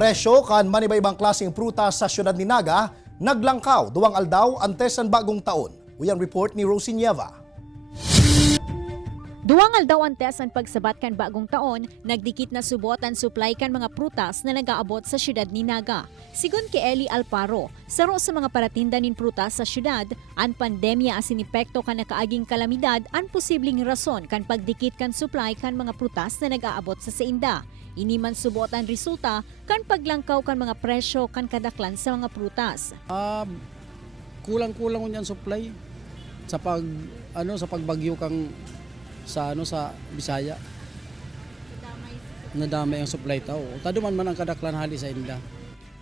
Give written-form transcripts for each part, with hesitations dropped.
Presyo kan maniba-ibang klaseng prutas sa syudad ni Naga, naglangkaw duwang aldaw antes ng bagong taon. Uyang report ni Rosie Nieva. Duwang aldaw antes ang pagsabat kan bagong taon, nagdikit na subot ang supply kan mga prutas na nag-aabot sa syudad ni Naga. Sigun kay Eli Alparo, saro sa mga paratinda nin prutas sa syudad, ang pandemya asin epekto kan nakaaging kalamidad ang posibleng rason kan pagdikit kan supply kan mga prutas na nag-aabot sa seinda. Ini man subot ang resulta kan paglangkaw kan mga presyo kan kadaklan sa mga prutas. Kulang-kulang unyan supply sa pagbagyo kang sa Bisaya. Nadamay ang supply tao. Taduman man ang kadaklan hali sa inda.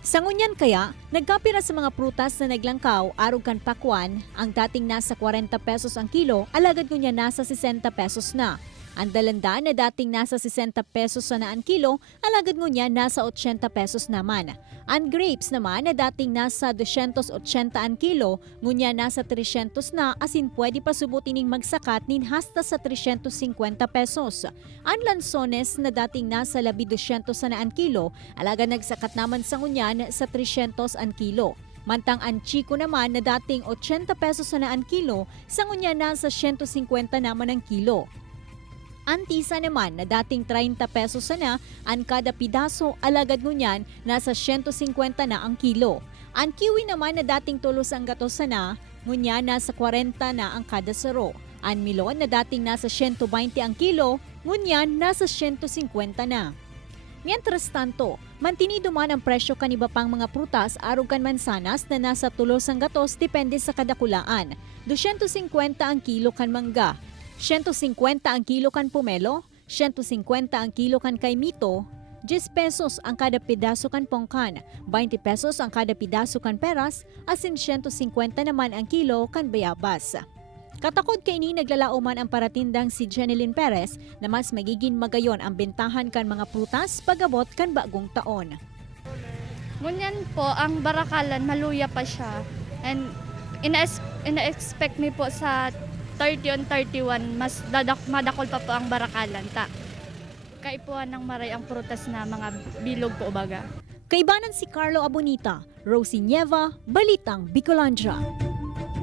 Sa ngunyan kaya, nagkapira sa mga prutas na naglangkaw arog kan pakwan, ang dating nasa 40 pesos ang kilo, alagad ngunya nasa 60 pesos na. Ang dalanda na dating nasa 60 pesos na ang kilo, alagad ngunya nasa 80 pesos naman. Ang grapes naman na dating nasa 280 ang kilo, ngunya nasa 300 na asin pwede pa subutin ning magsakat nin hasta sa 350 pesos. Ang lansones na dating nasa 200 na ang kilo, alagad nagsakat naman sa ngunyan sa 300 ang kilo. Mantang ang chiko naman na dating 80 pesos na ang kilo, sa ngunya nasa 150 naman ang kilo. Antisa naman na dating 30 pesos na ang kada pidaso, alagad ngunyan nasa 150 na ang kilo. Ang kiwi naman na dating tulos ang gatos na, ngunya nasa 40 na ang kada saro. Ang milon na dating nasa 120 ang kilo, ngunyan nasa 150 na. Mientras tanto, mantinido man ang presyo kan iba pang mga prutas arog kan mansanas na nasa tulos ang gatos depende sa kadakulaan. 250 ang kilo kan mangga, 150 ang kilo kan pomelo, 150 ang kilo kan kaimito, 10 pesos ang kada pedaso kan pongkan, 20 pesos ang kada pedaso kan peras, asin 150 naman ang kilo kan bayabas. Katakod kay ni naglalao man ang paratindang si Jeneline Perez na mas magiging magayon ang bentahan kan mga prutas pagabot kan bagong taon. Ngunyan po, ang barakalan maluya pa siya. And ina-expect mi po sa 30 on 31, mas madakol pa po ang barakalan ta. Kaipuan ng maray ang prutas na mga bilog po baga. Kaibanan si Carlo Abonita, Rosie Nieva, Balitang Bicolandia.